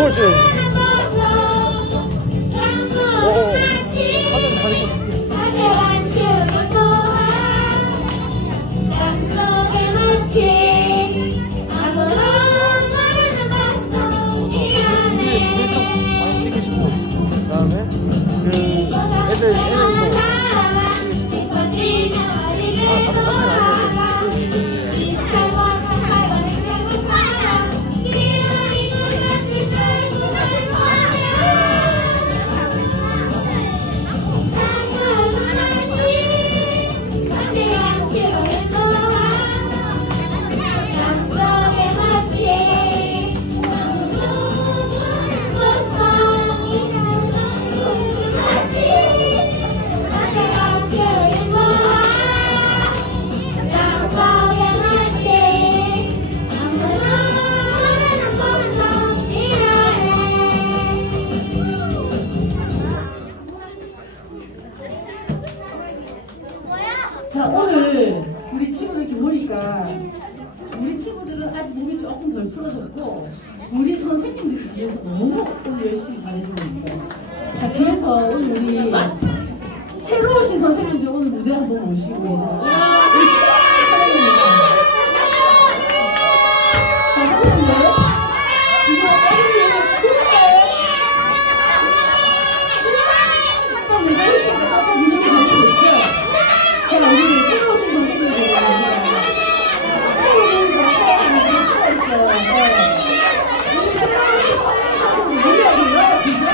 이걸 줘야지. 자, 오늘 우리 친구들 이렇게 보니까 우리 친구들은 아직 몸이 조금 덜 풀어졌고 우리 선생님들이 뒤에서 너무 오늘 열심히 잘해주고 있어요. 자, 그래서 오늘 우리 새로 오신 선생님들 오늘 무대 한번 모시고 우리 신학기 선생님입니다. 자, 선생님들 이거 어린이 내가 있으니까 조금 분위기 잡고 있죠? 자, 우리 새로 오신 선생님들 선생님들 수고했어요. 우리 새로 오신 선생님들 무리하게 일어나주세요.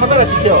카메라 지켜.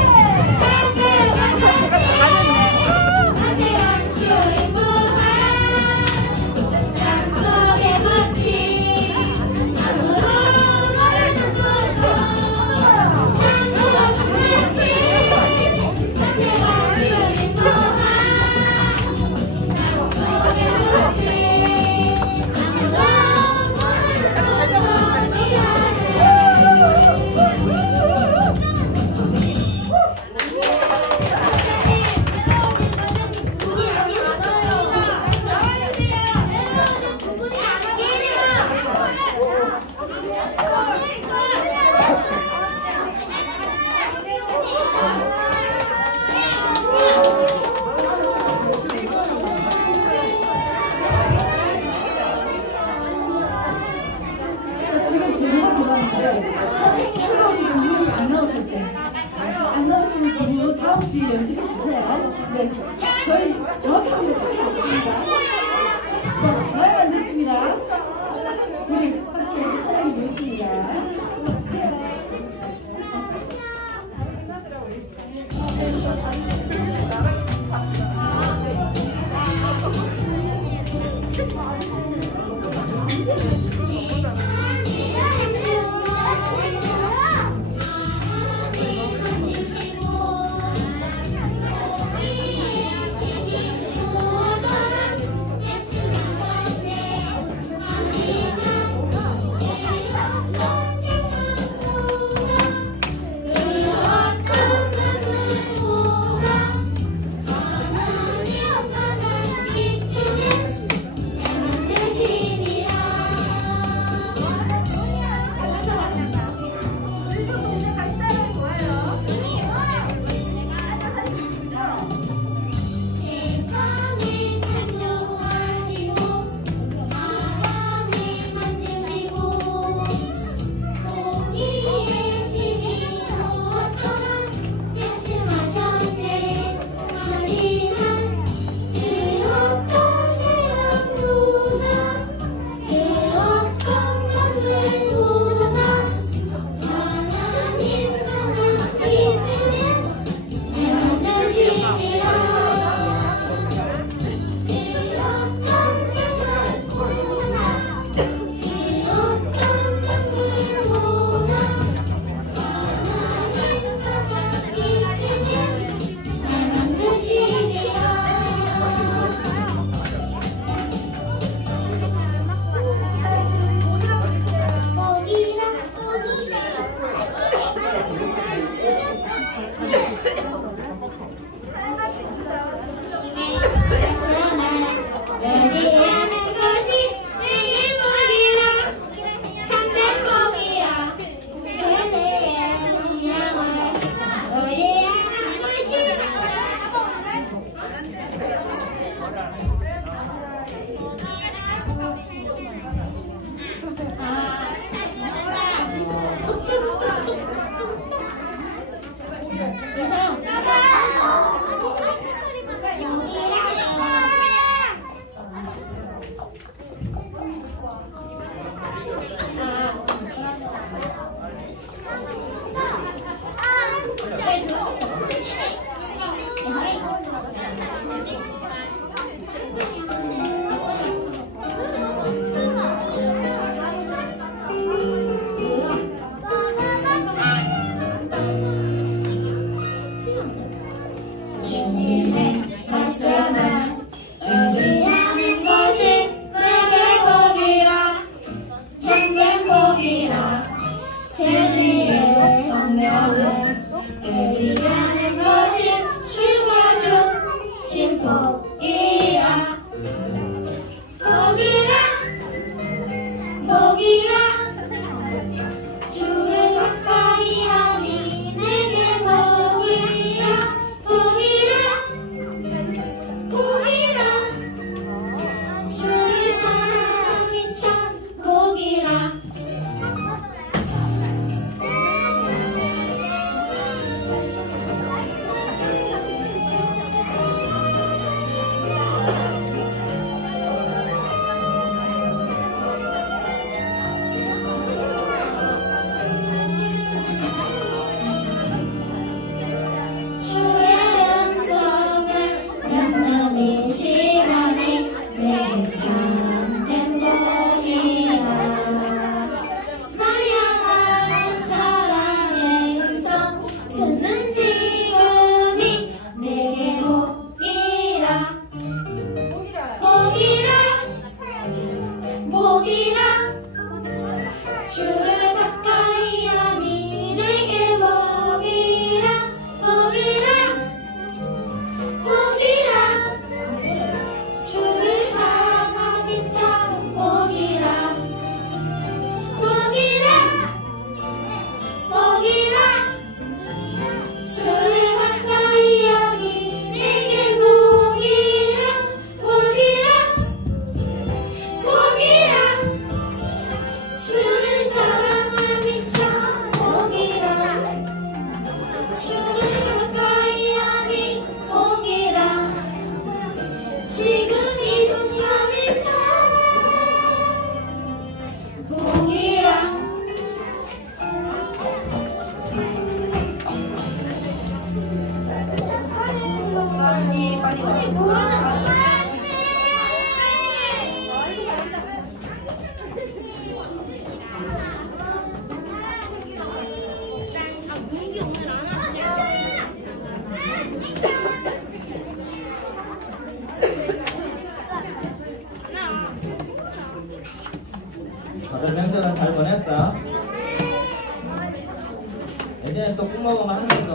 뒤에 연습해 주세요. 네, 저희 정확합니다. 차이 없습니다. 자, 말 만드십니다. 우리 함께 이렇게 촬영이 되겠습니다. 주세요.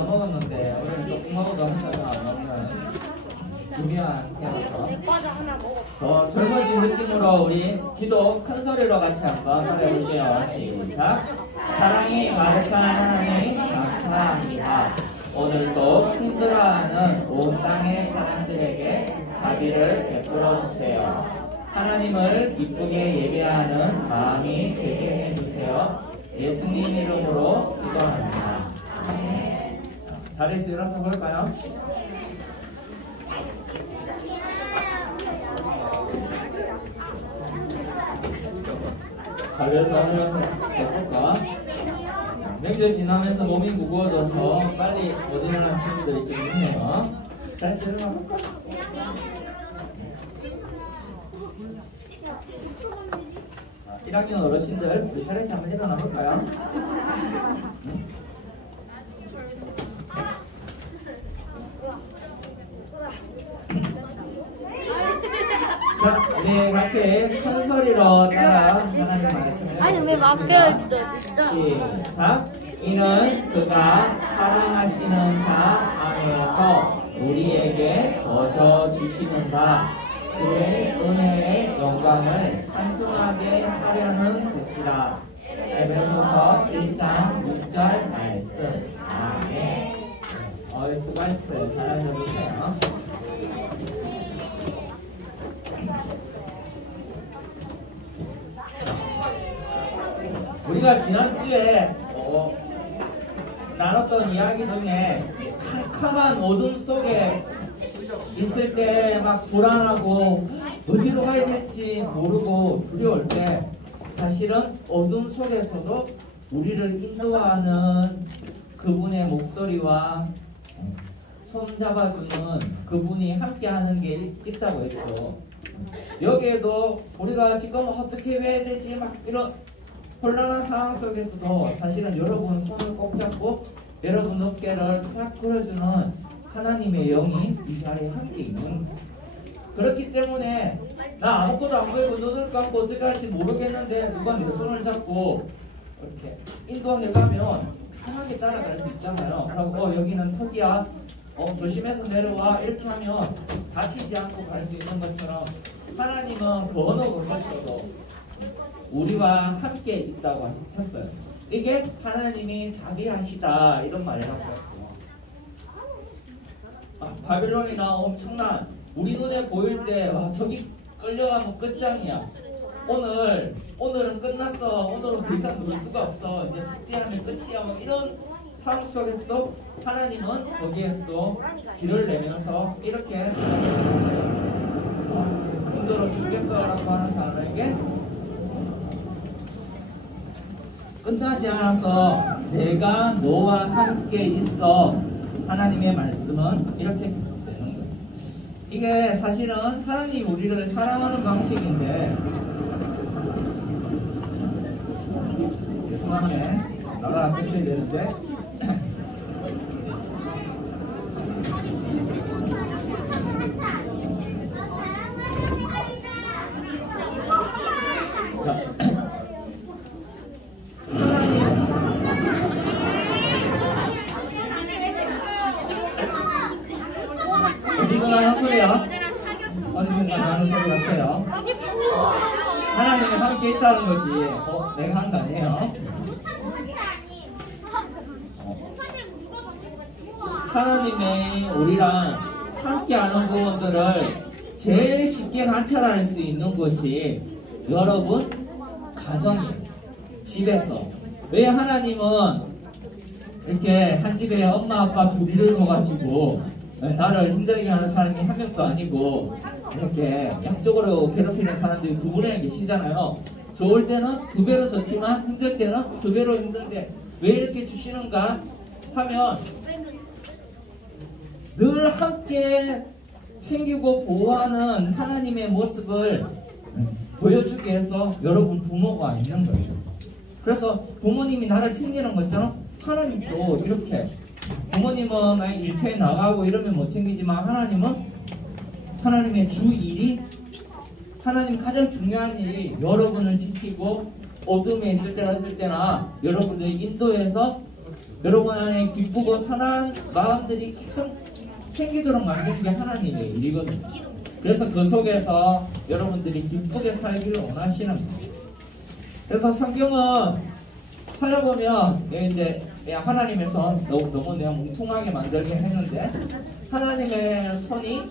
다 먹었는데 오늘 조금 먹어도 한 사람 안 먹는 준비한 해서 내 과자 하나 먹어. 더 젊어진 느낌으로 우리 기도 큰 소리로 같이 한번 해볼게요. 시작. 사랑이 가득한 하나님 감사합니다. 오늘도 힘들어하는 온 땅의 사람들에게 자비를 베풀어 주세요. 하나님을 기쁘게 예배하는 마음이 되게 해주세요. 예수님 이름으로 기도합니다. 자리에서 일어서 볼까요? 자리에서 일어서 볼까? 명절 지나면서 몸이 무거워져서 빨리 못 일어나는 친구들이 좀 있네요. 다시 일어나 볼까? 1학년 어르신들 우리 차례에서 한번 일어나 볼까요? 자, 우리 같이 큰 소리로 따라 하나님 말씀을 아니 왜 막혀있어? 시작. 이는 그가 사랑하시는 자 안에서 우리에게 거저 주시는다. 그의 은혜의 영광을 찬송하게 하려는 것이라. 에베소서 1장 6절 말씀. 아멘. 수고하셨어요. 잘 앉아주세요. 우리가 지난주에 나눴던 이야기 중에 캄캄한 어둠 속에 있을 때 막 불안하고 어디로 가야 될지 모르고 두려울 때 사실은 어둠 속에서도 우리를 인도하는 그분의 목소리와 손 잡아주는 그분이 함께하는 게 있다고 했죠. 여기에도 우리가 지금 어떻게 해야 되지 막 이런 혼란한 상황 속에서도 사실은 여러분 손을 꼭 잡고 여러분 어깨를 탁 끌어주는 하나님의 영이 이 자리에 함께 있는 거예요. 그렇기 때문에 나 아무것도 안 보이고 눈을 감고 어떻게 할지 모르겠는데 누가 내 손을 잡고 이렇게 인도해가면 편하게 따라갈 수 있잖아요. 그리고 여기는 턱이야, 조심해서 내려와, 이렇게 하면 다치지 않고 갈 수 있는 것처럼 하나님은 그 어느 곳에서도 우리와 함께 있다고 하셨어요. 이게 하나님이 자비하시다 이런 말이라고 했죠. 바빌론이 나 엄청난 우리 눈에 보일 때 저기 끌려가면 끝장이야. 오늘은 끝났어. 오늘은 더 이상 놀 수가 없어. 이제 숙제하면 끝이야. 뭐 이런 상황 속에서도 하나님은 거기에서도 길을 내면서 이렇게 힘들어 죽겠어라고 하는 사람에게 끝나지 않아서 내가 너와 함께 있어. 하나님의 말씀은 이렇게 계속되는 거예요. 이게 사실은 하나님 우리를 사랑하는 방식인데 죄송한데 나가 끝이 되는데 어디서 나는 소리야? 어디선가 나는 소리 같아요. 하나님이 함께 있다는 거지. 내가 한 거 아니에요. 하나님이 우리랑 함께하는 부분들을 제일 쉽게 관찰할 수 있는 것이 여러분 가정이에요. 집에서. 왜 하나님은 이렇게 한 집에 엄마 아빠 둘이를 둬가지고 나를 힘들게 하는 사람이 한 명도 아니고 이렇게 양쪽으로 괴롭히는 사람들이 두 분이나 계시잖아요. 좋을 때는 두 배로 좋지만 힘들 때는 두 배로 힘든데 왜 이렇게 주시는가 하면 늘 함께 챙기고 보호하는 하나님의 모습을 보여주기 위해서 여러분 부모가 있는 거예요. 그래서 부모님이 나를 챙기는 것처럼 하나님도 이렇게 부모님은 만약 일터에 나가고 이러면 못 챙기지만 하나님은 하나님의 주 일이 하나님 가장 중요한 일이 여러분을 지키고 어둠에 있을 때나 여러분을 인도해서 여러분 안에 기쁘고 선한 마음들이 계속 생기도록 만드는 게 하나님의 일이거든요. 그래서 그 속에서 여러분들이 기쁘게 살기를 원하시는 거예요. 그래서 성경은 찾아보면 이제 하나님의 손 너무 내가 뭉퉁하게 만들긴 했는데 하나님의 손이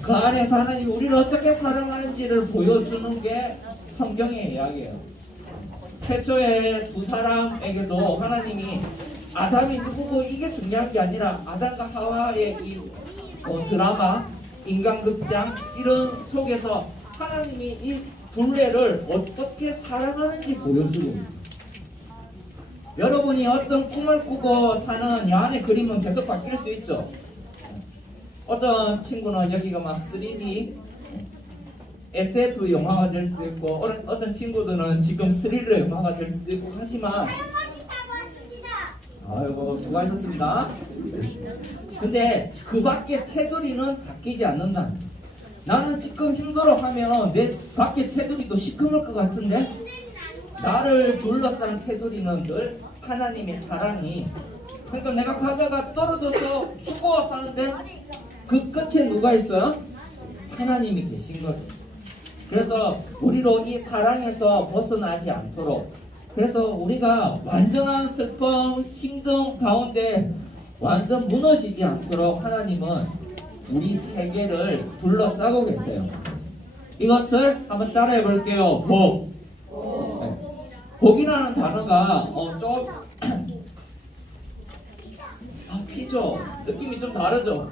그 안에서 하나님이 우리를 어떻게 사랑하는지를 보여주는 게 성경의 이야기예요. 태초에 두 사람에게도 하나님이 아담이 누구고 이게 중요한 게 아니라 아담과 하와의 이 드라마, 인간극장 이런 속에서 하나님이 이 둘레를 어떻게 사랑하는지 보여주고 있어요. 여러분이 어떤 꿈을 꾸고 사는 이 안의 그림은 계속 바뀔 수 있죠. 어떤 친구는 여기가 막 3D SF 영화가 될 수도 있고 어떤 친구들은 지금 스릴러 영화가 될 수도 있고 하지만 아이고 수고하셨습니다. 근데 그 밖에 테두리는 바뀌지 않는다. 나는 지금 힘들어하면 내 밖에 테두리도 시커멀 것 같은데 나를 둘러싼 테두리는 늘 하나님의 사랑이. 그러니까 내가 가다가 떨어져서 죽어 하는데 그 끝에 누가 있어요? 하나님이 계신 거죠. 그래서 우리로 이 사랑에서 벗어나지 않도록, 그래서 우리가 완전한 슬픔, 힘듦 가운데 완전 무너지지 않도록 하나님은 우리 세계를 둘러싸고 계세요. 이것을 한번 따라해 볼게요. 복. 네. 복이라는 단어가 좀 피죠. 느낌이 좀 다르죠.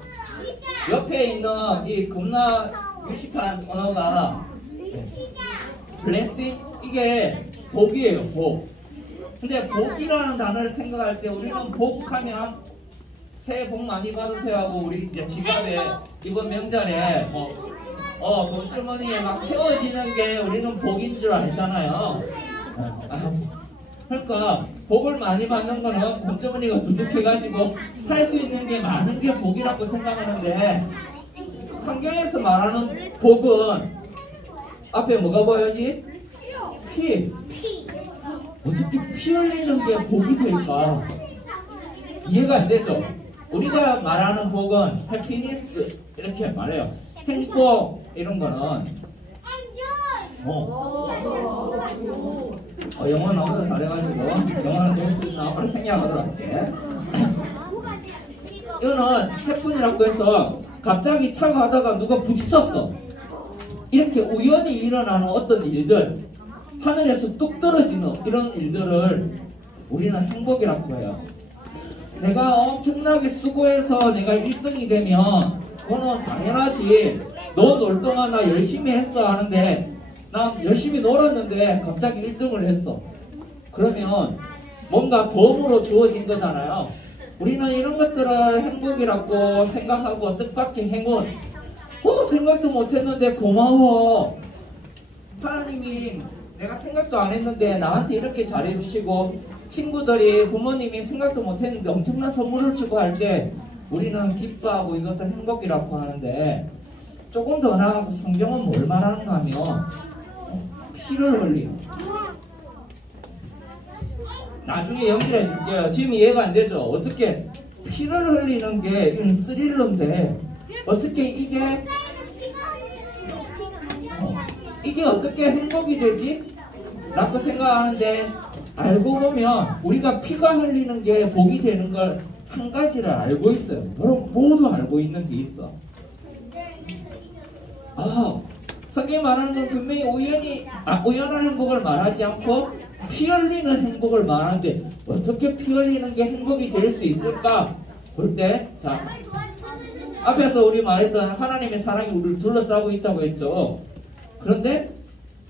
옆에 있는 이 겁나 유식한 언어가 블레싱, 이게 복이에요. 복. 근데 복이라는 단어를 생각할 때 우리는 복하면 새해 복 많이 받으세요 하고 우리 이제 지갑에 이번 명절에 돈주머니에 막 채워지는 게 우리는 복인 줄 알잖아요. 그러니까 복을 많이 받는 거는 돈주머니가 두둑해가지고 살 수 있는 게 많은 게 복이라고 생각하는데 성경에서 말하는 복은 앞에 뭐가 보여야지? 피. 어떻게 피 흘리는 게 복이 될까? 이해가 안 되죠? 우리가 말하는 복은 해피니스 이렇게 말해요. 행복 이런 거는 영어 나보다 잘해가지고 영어는 됐으니까 빨리 생략하도록 할게. 이거는 해픈이라고 해서 갑자기 차가 가다가 누가 부딪혔어. 이렇게 우연히 일어나는 어떤 일들, 하늘에서 뚝 떨어지는 이런 일들을 우리는 행복이라고 해요. 내가 엄청나게 수고해서 내가 1등이 되면 그거는 당연하지. 너 놀 동안 나 열심히 했어 하는데 나 열심히 놀았는데 갑자기 1등을 했어. 그러면 뭔가 덤으로 주어진 거잖아요. 우리는 이런 것들을 행복이라고 생각하고 뜻밖의 행운, 생각도 못했는데 고마워. 하나님이 내가 생각도 안 했는데 나한테 이렇게 잘해주시고 친구들이 부모님이 생각도 못했는데 엄청난 선물을 주고 할 때 우리는 기뻐하고 이것을 행복이라고 하는데 조금 더 나아가서 성경은 뭘 말하는가 하면 피를 흘리는, 나중에 연결해 줄게요. 지금 이해가 안 되죠? 어떻게 피를 흘리는 게 이건 스릴러인데 어떻게 이게 어떻게 행복이 되지? 라고 생각하는데 알고 보면 우리가 피가 흘리는 게 복이 되는 걸 한 가지를 알고 있어요. 여러분 모두 알고 있는 게 있어. 성경이 말하는 건 분명히 우연한 행복을 말하지 않고 피 흘리는 행복을 말하는데 어떻게 피 흘리는 게 행복이 될 수 있을까? 볼 때 자, 앞에서 우리 말했던 하나님의 사랑이 우리를 둘러싸고 있다고 했죠. 그런데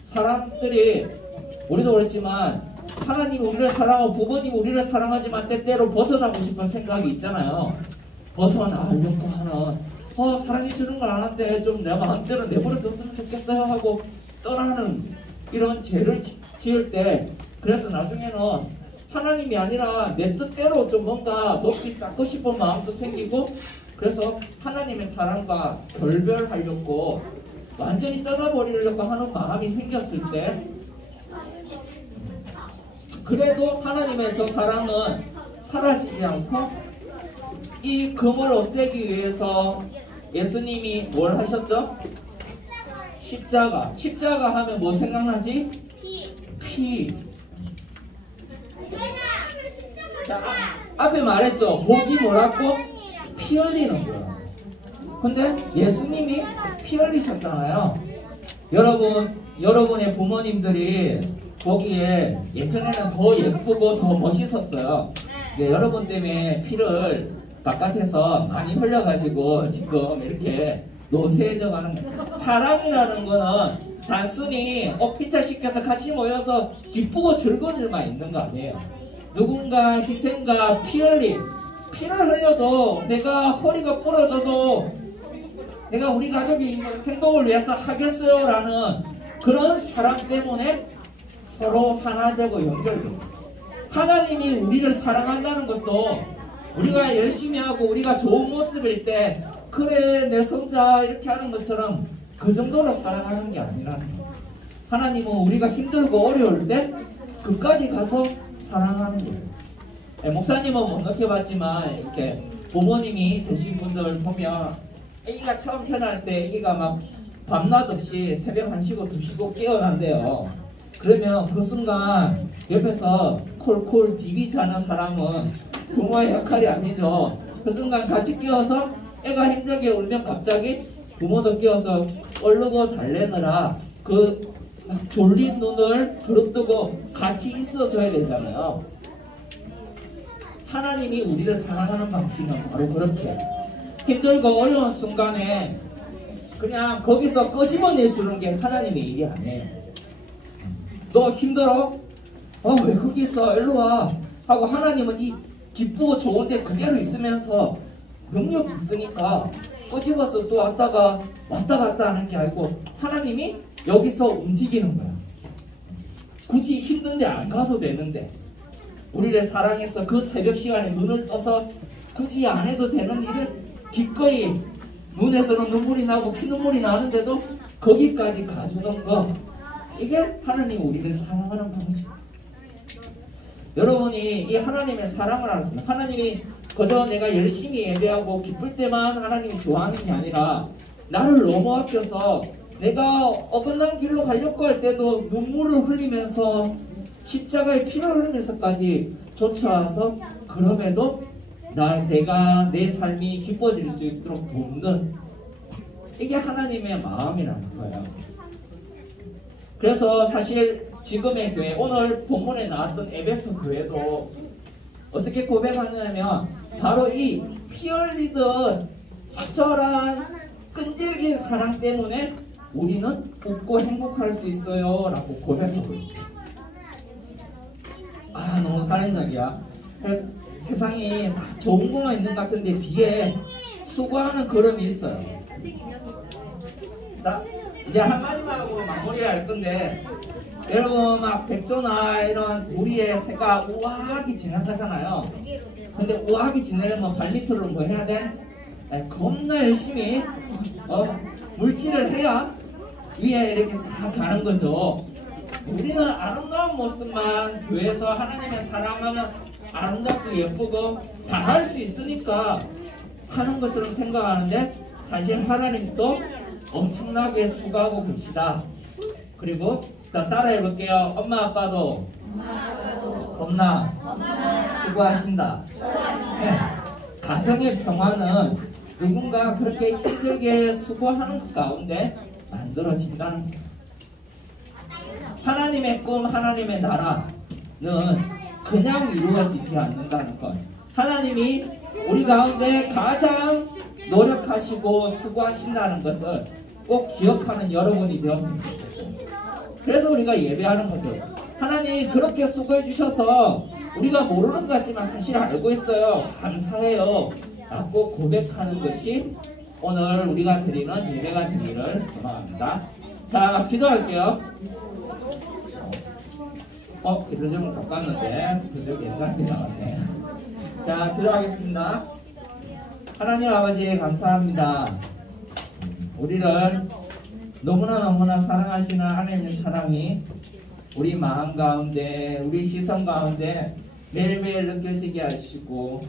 사람들이, 우리도 그렇지만 하나님 우리를 사랑하고 부모님 우리를 사랑하지만 때때로 벗어나고 싶은 생각이 있잖아요. 벗어나려고 하는 사랑해 주는 걸 아는데 좀 내 마음대로 내버려뒀으면 좋겠어요 하고 떠나는 이런 죄를 지을 때, 그래서 나중에는 하나님이 아니라 내 뜻대로 좀 뭔가 높이 쌓고 싶은 마음도 생기고, 그래서 하나님의 사랑과 결별하려고 완전히 떠나버리려고 하는 마음이 생겼을 때, 그래도 하나님의 저 사랑은 사라지지 않고 이 금을 없애기 위해서 예수님이 뭘 하셨죠? 십자가 하면 뭐 생각나지? 피. 자, 앞에 말했죠. 복이 뭐라고? 피 흘리는 거야. 근데 예수님이 피 흘리셨잖아요. 여러분의 부모님들이 보기에 예전에는 더 예쁘고 더 멋있었어요. 여러분 때문에 피를 바깥에서 많이 흘려가지고 지금 이렇게 노쇠해져 가는 거예요. 사랑이라는 거는 단순히 피자 시켜서 같이 모여서 기쁘고 즐거운 일만 있는 거 아니에요. 누군가 희생과 피 흘림, 피를 흘려도 내가 허리가 부러져도 내가 우리 가족이 행복을 위해서 하겠어요 라는 그런 사랑 때문에 서로 하나 되고 연결돼요. 하나님이 우리를 사랑한다는 것도 우리가 열심히 하고 우리가 좋은 모습일 때 그래 내 손자 이렇게 하는 것처럼 그 정도로 사랑하는 게 아니라는 거예요. 하나님은 우리가 힘들고 어려울 때 그까지 가서 사랑하는 거예요. 목사님은 못 느껴봤지만 이렇게 부모님이 되신 분들 보면 애기가 처음 태어날 때 애기가 막 밤낮 없이 새벽 1시고 2시고 깨어난대요. 그러면 그 순간 옆에서 콜콜 비비자는 사람은 부모의 역할이 아니죠. 그 순간 같이 깨워서 애가 힘들게 울면 갑자기 부모도 깨워서 얼르고 달래느라 그 졸린 눈을 부릅뜨고 같이 있어줘야 되잖아요. 하나님이 우리를 사랑하는 방식은 바로 그렇게 힘들고 어려운 순간에 그냥 거기서 끄집어내주는 게 하나님의 일이 아니에요. 너 힘들어? 왜 거기 있어? 일로 와 하고 하나님은 이 기쁘고 좋은데 그대로 있으면서 능력이 있으니까 끄집어서 또 왔다 갔다 하는 게 아니고 하나님이 여기서 움직이는 거야. 굳이 힘든데 안 가도 되는데 우리를 사랑해서 그 새벽 시간에 눈을 떠서 굳이 안 해도 되는 일을 기꺼이 눈에서는 눈물이 나고 피눈물이 나는데도 거기까지 가주는 거, 이게 하나님 우리를 사랑하는 방식. 여러분이 이 하나님의 사랑을 알고, 하나님이 그저 내가 열심히 예배하고 기쁠 때만 하나님이 좋아하는 게 아니라 나를 너무 아껴서 내가 어긋난 길로 가려고 할 때도 눈물을 흘리면서 십자가의 피를 흘리면서까지 쫓아와서 그럼에도 내가 내 삶이 기뻐질 수 있도록 돕는, 이게 하나님의 마음이라는 거예요. 그래서 사실 지금의 교회, 오늘 본문에 나왔던 에베소 교회도 어떻게 고백하냐면 바로 이 피 흘리듯 처절한 끈질긴 사랑 때문에 우리는 웃고 행복할 수 있어요 라고 고백하고 있어요. 너무 살인적이야. 세상에 좋은 것만 있는 것 같은데 뒤에 수고하는 걸음이 있어요. 자, 이제 한마디만 하고 마무리를 할 건데, 여러분 막 백조나 이런 우리의 새가 우아하게 지나가잖아요. 근데 우아하게 지내려면 발밑으로 뭐 해야 돼? 겁나 열심히 물질을 해야 위에 이렇게 싹 가는 거죠. 우리는 아름다운 모습만 교회에서 하나님의 사랑하면 아름답고 예쁘고 다 할 수 있으니까 하는 것처럼 생각하는데, 사실 하나님도 엄청나게 수고하고 계시다. 그리고 따라해 볼게요. 엄마 아빠도 겁나 수고하신다. 네. 가정의 평화는 누군가 그렇게 힘들게 수고하는 것 가운데 만들어진다는 거예요. 하나님의 꿈, 하나님의 나라는 그냥 이루어지지 않는다는 것. 하나님이 우리 가운데 가장 노력하시고 수고하신다는 것을 꼭 기억하는 여러분이 되었으면 좋겠어요. 그래서 우리가 예배하는 거죠. 하나님 그렇게 수고해 주셔서 우리가 모르는 것 같지만 사실 알고 있어요. 감사해요. 라고 고백하는 것이 오늘 우리가 드리는 예배가 되기를 소망합니다. 자, 기도할게요. 기도 좀 바꿨는데 그저 옛날에 나왔네. 자, 기도하겠습니다. 하나님 아버지 감사합니다. 우리를 너무나 사랑하시는 하나님의 사랑이 우리 마음 가운데, 우리 시선 가운데 매일매일 느껴지게 하시고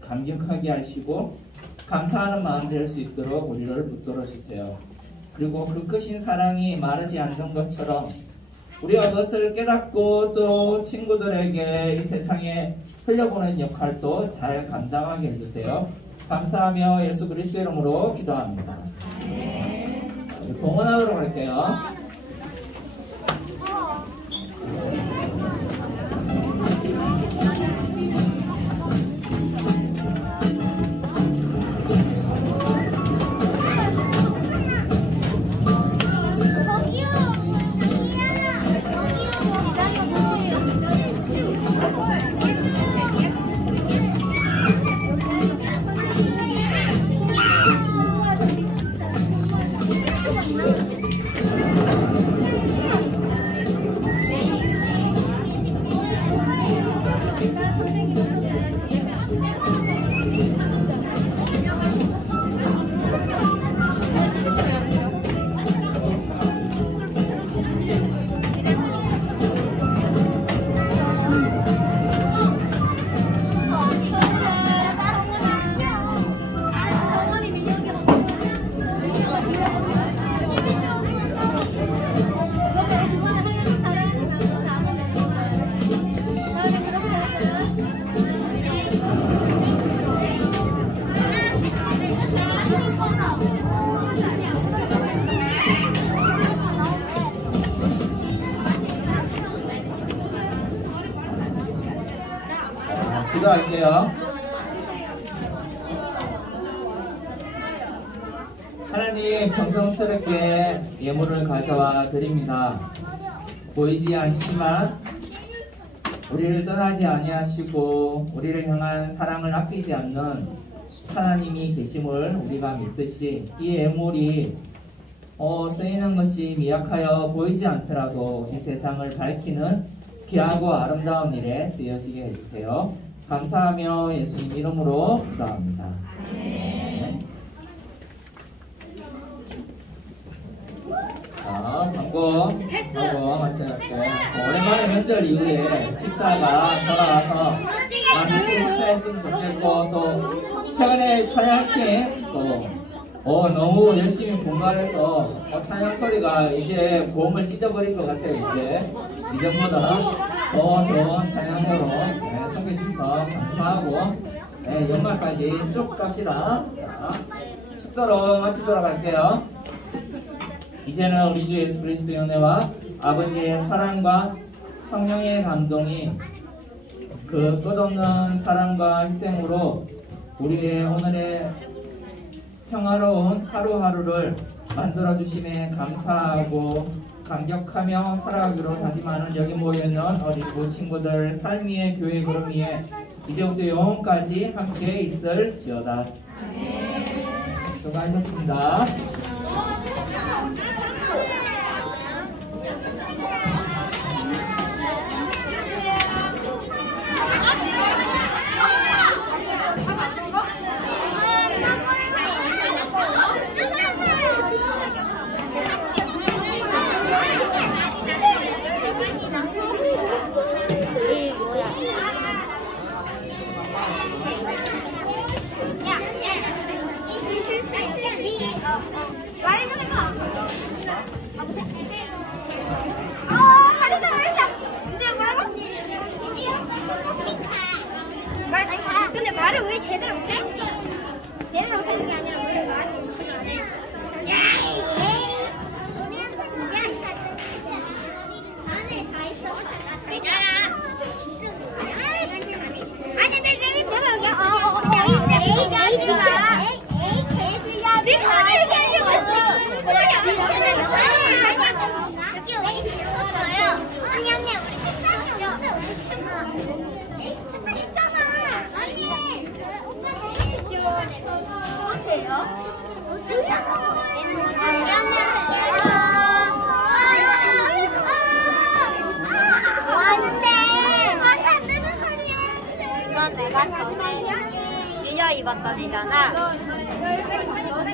감격하게 하시고 감사하는 마음 될 수 있도록 우리를 붙들어 주세요. 그리고 그 크신 사랑이 마르지 않는 것처럼 우리가 그것을 깨닫고 또 친구들에게 이 세상에 흘려보는 역할도 잘 감당하게 해주세요. 감사하며 예수 그리스도 이름으로 기도합니다. 우리 봉헌하도록 할게요. 기도할게요. 하나님, 정성스럽게 예물을 가져와 드립니다. 보이지 않지만 우리를 떠나지 아니하시고 우리를 향한 사랑을 아끼지 않는 하나님이 계심을 우리가 믿듯이 이 예물이 쓰이는 것이 미약하여 보이지 않더라도 이 세상을 밝히는 귀하고 아름다운 일에 쓰여지게 해주세요. 감사하며 예수님 이름으로 기도합니다. 네. 자, 광고 마치할게요. 오랜만에 명절 이후에 식사가 돌아와서 맛있게 식사했으면 좋겠고, 또 최근에 찬양팀 너무 열심히 공부해서 찬양 소리가 이제 고음을 찢어버릴 것 같아요. 이전보다 더 좋은 찬양으로 섬겨주셔서 감사하고 연말까지 쭉 갑시다. 축도로 마치도록 할게요. 이제는 우리 주 예수 그리스도의 은혜와 아버지의 사랑과 성령의 감동이 그 끝없는 사랑과 희생으로 우리의 오늘의 평화로운 하루하루를 만들어주심에 감사하고 감격하며 살아가기로 다짐하는 여기 모여있는 어린이 친구들 삶 위에 교회 걸음 위에 이제부터 영원까지 함께 있을지어다. 수고하셨습니다. 근데 말을 왜 제대로 못해? 제대로 못하는 게 아니라 원래 말을 못하는 안 해. 안에 다 있었어. 왜 자라? 아니 내가 여기 내가 전에 유여 입었던 이잖아. 너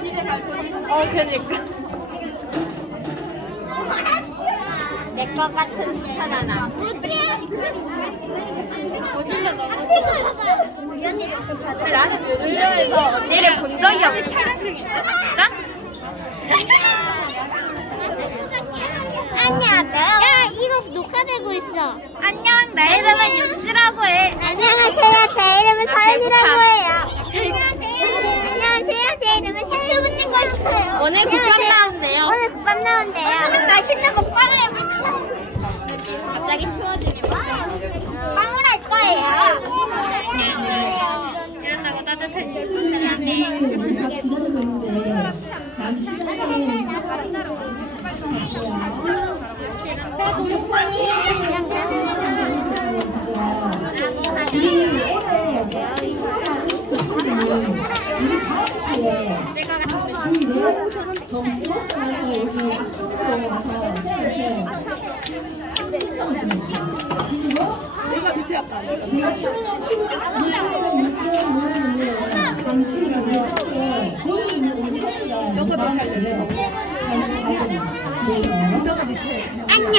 집에 갈 거니까. 그니까. 내 것 같은 부산 하나. 어디로 넘어? 나는 묘들점에서 언니를 본 적이 없어. 안녕, 야, 이거 녹화되고 있어. 안녕, 내 이름은 윤지라고 해. 안녕하세요, 제 이름은 서연이라고 해요. 안녕하세요, 제 이름은 유튜브 찍고 있어요. 오늘 국밥 나온대요. 오늘 국밥 나온대요. 맛있는 거 빵을 해볼까? 갑자기 추워지네. 빵을 할 거예요. 이런다고 따뜻한 식품들을 하네. 기다려보는데 잠시 내가 같은 점심 먹고 나서 여기 앞쪽으로 와서 이렇게 신청을 드립니다. 그리고 잠시 후에 보이는 우리 섭씨가 잠시 가야 됩니다. 그래서 안녕.